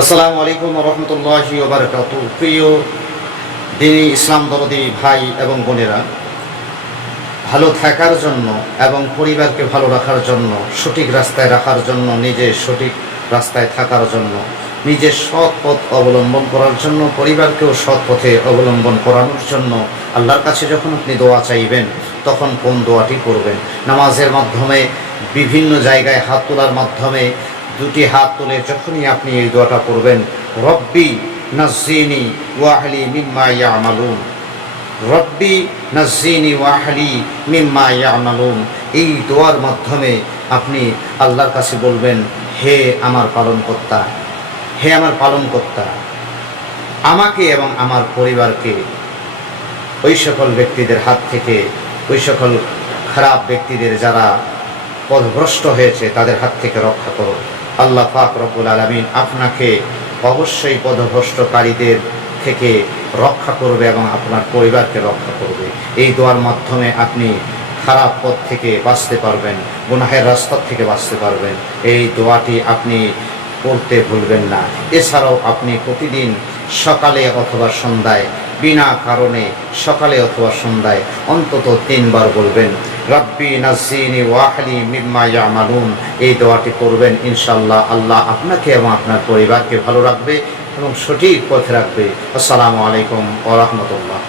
আসসালামু আলাইকুম রহমতুল্লাহি ওয়া বারাকাতুহু। প্রিয় দিনী ইসলাম দরদি ভাই এবং বোনেরা, ভালো থাকার জন্য এবং পরিবারকে ভালো রাখার জন্য, সঠিক রাস্তায় রাখার জন্য, নিজে সঠিক রাস্তায় থাকার জন্য, নিজের সৎ পথ অবলম্বন করার জন্য, পরিবারকেও সৎ পথে অবলম্বন করানোর জন্য আল্লাহর কাছে যখন আপনি দোয়া চাইবেন, তখন কোন দোয়াটি করবেন? নামাজের মাধ্যমে, বিভিন্ন জায়গায় হাত তোলার মাধ্যমে, দুটি হাত তুলে যখনই আপনি এই দোয়াটা করবেন, রব্বি নাজ্জিনি ওয়া আহলি মিম্মা ইয়ামালুন, রব্বি নাজ্জিনি ওয়া আহলি মিম্মা ইয়ামালুন, এই দোয়ার মাধ্যমে আপনি আল্লাহর কাছে বলবেন, হে আমার পালনকর্তা, হে আমার পালনকর্তা, আমাকে এবং আমার পরিবারকে ওই সকল ব্যক্তিদের হাত থেকে, ওই সকল খারাপ ব্যক্তিদের যারা পথভ্রষ্ট হয়েছে তাদের হাত থেকে রক্ষা করো। আল্লাহ পাক রব্বুল আলামিন আপনাকে অবশ্যই পথভ্রষ্টকারীদের থেকে রক্ষা করবে এবং আপনার পরিবারকে রক্ষা করবে। এই দোয়ার মাধ্যমে আপনি খারাপ পথ থেকে বাঁচতে পারবেন, গুনাহের রাস্তা থেকে বাঁচতে পারবেন। এই দোয়াটি আপনি পড়তে ভুলবেন না। এছাড়াও আপনি প্রতিদিন সকালে অথবা সন্ধ্যায়, বিনা কারণে সকালে অথবা সন্ধ্যায় অন্তত 3 বার বলবেন, রব্বি নাজ্জিনি ওয়া আহলি মিম্মা ইয়ামালুন। এই দোয়াটি করবেন, ইনশাআল্লাহ আল্লাহ আপনাকে এবং আপনার পরিবারকে ভালো রাখবে এবং সঠিক পথে রাখবে। আসসালামু আলাইকুম ওয়া রাহমাতুল্লাহ।